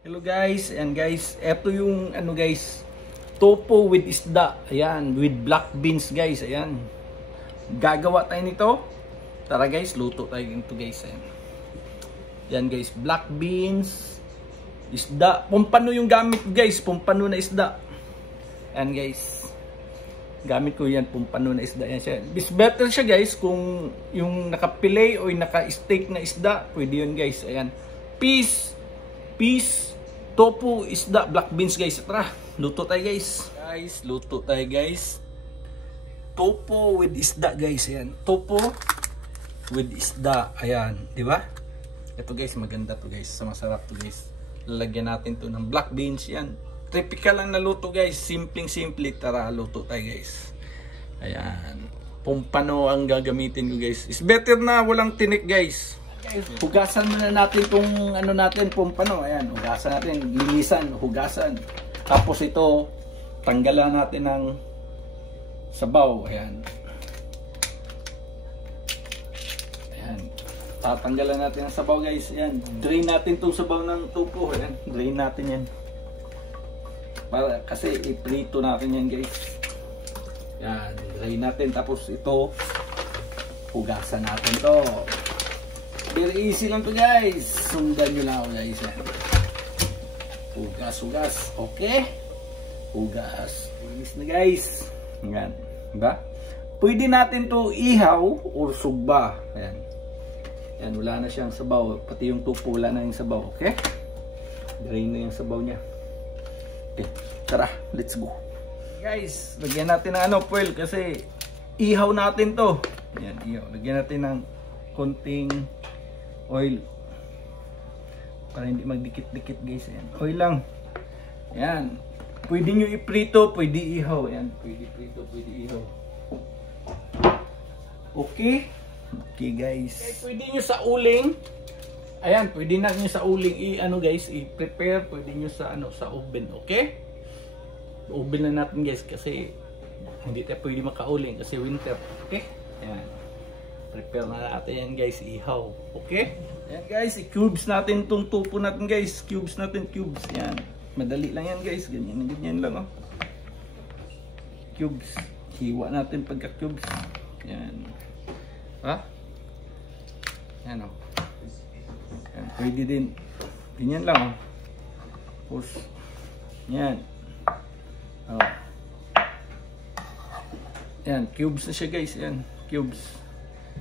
Hello guys, and guys, eto yung ano guys, tofu with isda. Ayan, with black beans guys. Ayan. Gagawa tayo nito. Tara guys, luto tayo nito guys. Ayan. Yan guys, black beans, isda. Pumpano yung gamit guys, pumpano na isda. Ayan guys. Gamit ko yan, pumpano na isda. Yan siya. It's better siya guys kung yung naka-fillet o yung naka-steak na isda. Pwede yun guys. Ayan. Peace, tofu, isda, black beans guys. Tara, luto tayo guys. Guys, luto tayo guys. Tofu with isda guys. Ayan. Tofu with isda. Ayan, di ba? Ito guys, maganda to guys. Masarap to guys. Lalagyan natin to ng black beans. Yan. Typical lang na luto guys. Simpleng-simple. Tara, luto tayo guys. Ayan. Pumpano ang gagamitin ko guys. It's better na walang tinik guys. Hugasan muna natin itong ano natin, pumpano. Ayan, hugasan natin. Linisan, hugasan. Tapos ito, tanggalan natin ng sabaw. Ayan. Ayan. Tatanggalan natin ang sabaw guys. Ayan. Drain natin itong sabaw ng tofu. Ayan. Drain natin yan. Para, kasi iprito natin yan guys. Ayan. Drain natin. Tapos ito, hugasan natin to. Very easy lang to guys. Sundan nyo lang ako guys. Hugas. Okay. Hugas. Linis na guys. Ayan. Diba? Pwede natin to ihaw or sugba. Ayan. Ayan. Wala na siyang sabaw. Pati yung tupo wala na yung sabaw. Okay. Drain na yung sabaw niya. Okay. Tara. Let's go. Guys. Lagyan natin ng ano, foil. Kasi ihaw natin to. Ayan. Ihaw. Lagyan natin ng konting oil para hindi magdikit-dikit guys. Ayan. Oil lang. Ayan. Pwede nyo iprito, pwede ihaw. Ayan. Pwede prito, pwede ihaw. Okay. Okay guys. Okay, pwede nyo sa uling. Ayan. Pwede na nyo sa uling ano guys, i-prepare. Pwede nyo sa ano, sa oven. Okay. Oven na natin guys kasi hindi tayo pwede makauling kasi winter. Okay. Ayan. Prepare na natin yan guys, ihaw. Okay? Yan guys, i-cubes natin itong tofu natin guys. Cubes natin, cubes. Yan. Madali lang yan guys. Ganyan lang oh. Cubes. Hiwa natin pagka cubes. Yan. Ha? Yan oh. Yan. Pwede din. Ganyan lang oh. Push. Yan. Oh. Yan. Cubes na siya guys. Yan. Cubes.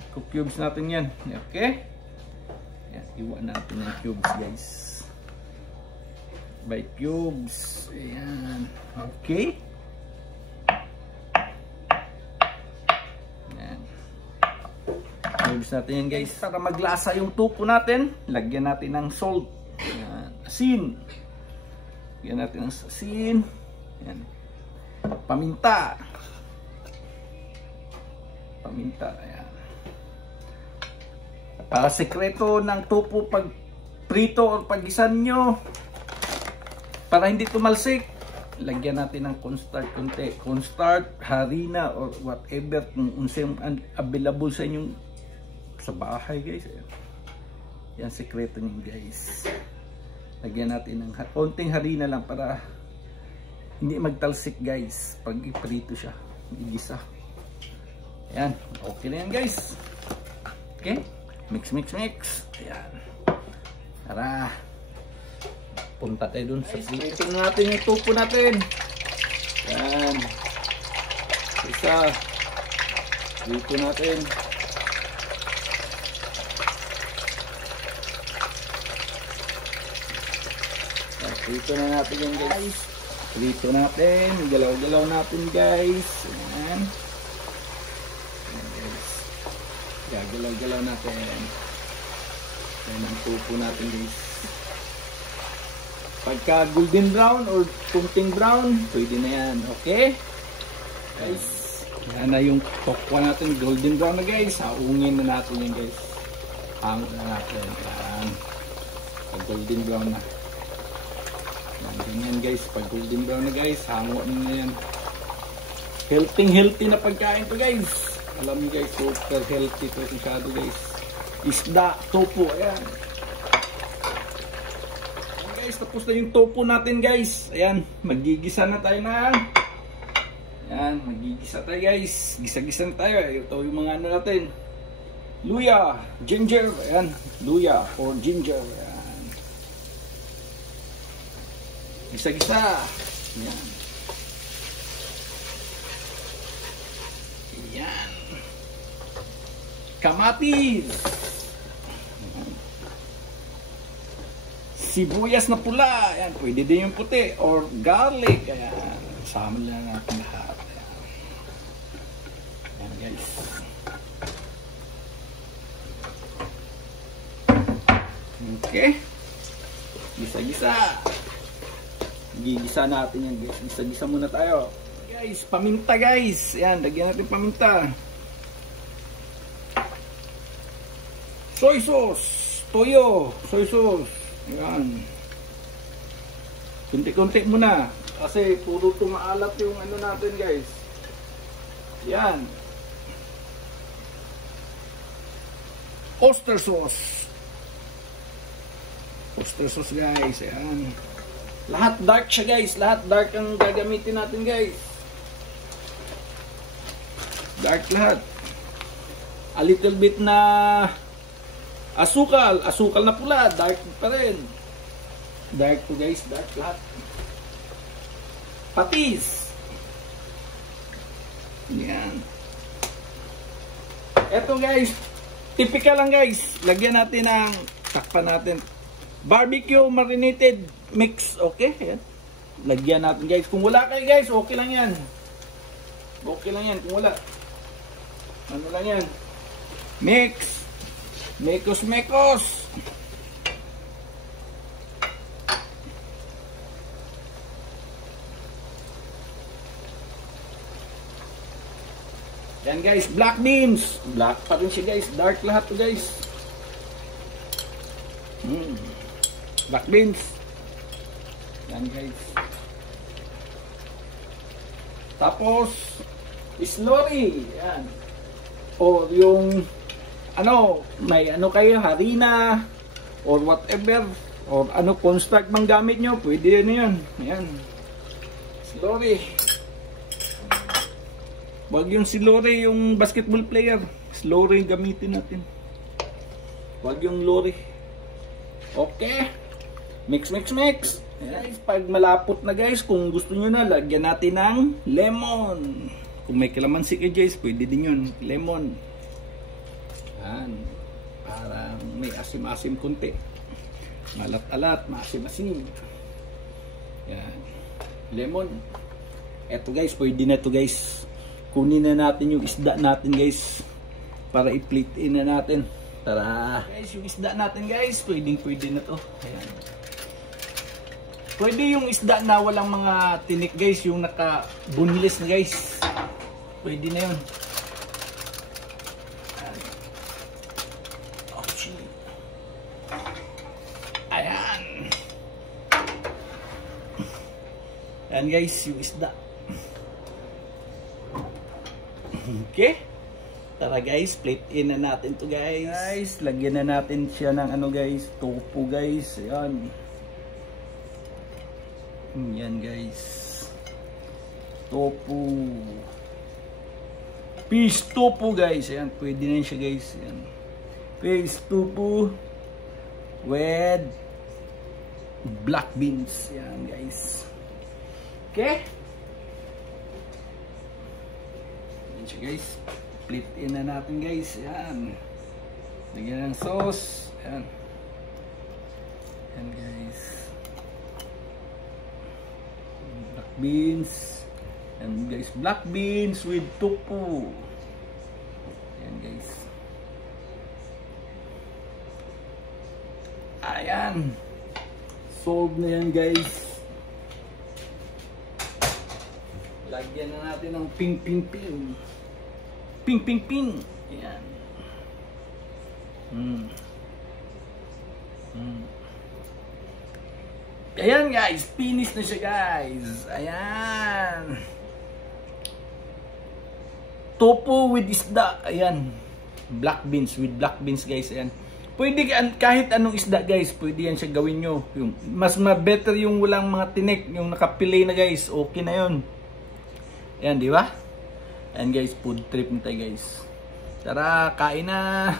Cubes natin yan. Okay? Yan, iwa natin yung cubes guys. By cubes. Ayan. Okay? Yan. Cubes natin yan guys. Para maglasa yung tofu natin, lagyan natin ng salt. Yan. Asin. Lagyan natin ng asin. Yan. Paminta. Paminta. Ayan. Para sekreto ng tofu pag prito o pagisan nyo, para hindi tumalsik, lagyan natin ng cornstarch konti. Cornstarch, harina or whatever kung unsang available sa inyong sa bahay guys. Yan sekreto nyo guys. Lagyan natin ng konting harina lang para hindi magtalsik guys pag iprito siya, igisa. Yan, okay na yan guys. Okay. Mix. Ayan. Tara. Punta tayo dun sa prito natin yung tofu natin. Ayan. Isa. Prito natin. Prito na natin yung guys. Prito natin. Galaw-galaw natin guys. Ayan. Gagalaw-galaw natin. Ayan ang tofu natin guys. Pagka golden brown or kunting brown, pwede na yan. Okay? Guys, yan na yung tokwa natin. Golden brown na guys. Haungin na natin yan guys. Hangon na natin. Yan. Pag golden brown na. Yan, ganyan guys. Pag golden brown na guys, hangon na yan. Healthy na pagkain to guys. Alam niyo guys, super healthy to masyado guys. Isda, tofu, ayan. guys, tapos na yung tofu natin guys. Ayan, magigisa na tayo na. Ayan, magigisa tayo guys. Gisa-gisa na tayo. Ito yung mga ano natin. Luya, ginger. Ayan, luya or ginger. Ayan. Gisa-gisa. Ayan. Ayan. Kamatis. Sibuyas na pula. Ayan, pwede din yung puti or garlic. Ayan, sama lang natin lahat. Ayan guys. Okay. Gisa-gisa. Gigisa natin yan guys. Gisa-gisa muna tayo. Guys, paminta guys. Ayan, lagyan natin paminta. Soy sauce. Toyo. Soy sauce. Ayan. Kunti-kunti muna. Kasi puro tumaalat yung ano natin guys. Ayan. Oyster sauce. Oyster sauce guys. Ayan. Lahat dark siya guys. Lahat dark ang gagamitin natin guys. Dark lahat. A little bit na asukal. Asukal na pula. Dark pa rin. Dark to guys. Dark lahat. Patis. Yan. Eto guys. Typical lang guys. Lagyan natin ng takpan natin. Barbecue marinated mix. Okay. Yan. Lagyan natin guys. Kung wala kayo guys, okay lang yan. Okay lang yan. Kung wala. Ano lang yan. Mix. Mekos. Yan guys, black beans. Black pa rin siya guys. Dark lahat to guys. Black beans. Yan guys. Tapos, slurry. Yan. O yung ano, may ano kayo, harina or whatever or ano, construct bang gamit nyo, pwede yun yun. Ayan. Slurry. Wag yung slurry yung basketball player. Slurry yung gamitin natin. Wag yung lorry. Okay. Mix. Ayan. Pag malapot na guys, kung gusto nyo na, lagyan natin ng lemon. Kung may kalamansi kayo guys, pwede din yun. Lemon. Ayan. Parang may asim-asim konti. Malat-alat, maasim-asim. Ayan. Lemon. Eto guys, pwede na to guys. Kunin na natin yung isda natin guys. Para i-plate in na natin. Tara. Guys, yung isda natin guys, pwede na to. Ayan. Pwede yung isda na walang mga tinik guys, yung naka-boneless na guys. Pwede na yun. Ayan. Ayan guys, yung isda. Okay. Tara guys, plate in na natin to guys. Guys, lagyan na natin siya ng ano guys, tofu guys. Ayan. Yan guys. Tofu. Fish tofu guys. Ayan, pwede na siya guys. Ayan. Fish tofu with black beans. Ayan guys. Okay. Ayan siya guys. Split in na natin guys. Ayan. Lagyan ng sauce. Ayan. Ayan guys. Black beans. And guys, black beans with tofu. Ayan guys. Ayan. Solve na yan guys. Lagyan na natin ng ping. Ping. Ayan. Ayan guys, finish na siya guys. Ayan. Tofu with isda. Ayan. Black beans with black beans guys. Ayan. Pwede kahit anong isda guys, pwede yan siya gawin nyo. Yung, mas better yung walang mga tinik, yung nakapilay na guys, okay na yun. Yan, di ba? And guys, food trip na tayo guys. Tara, kain na!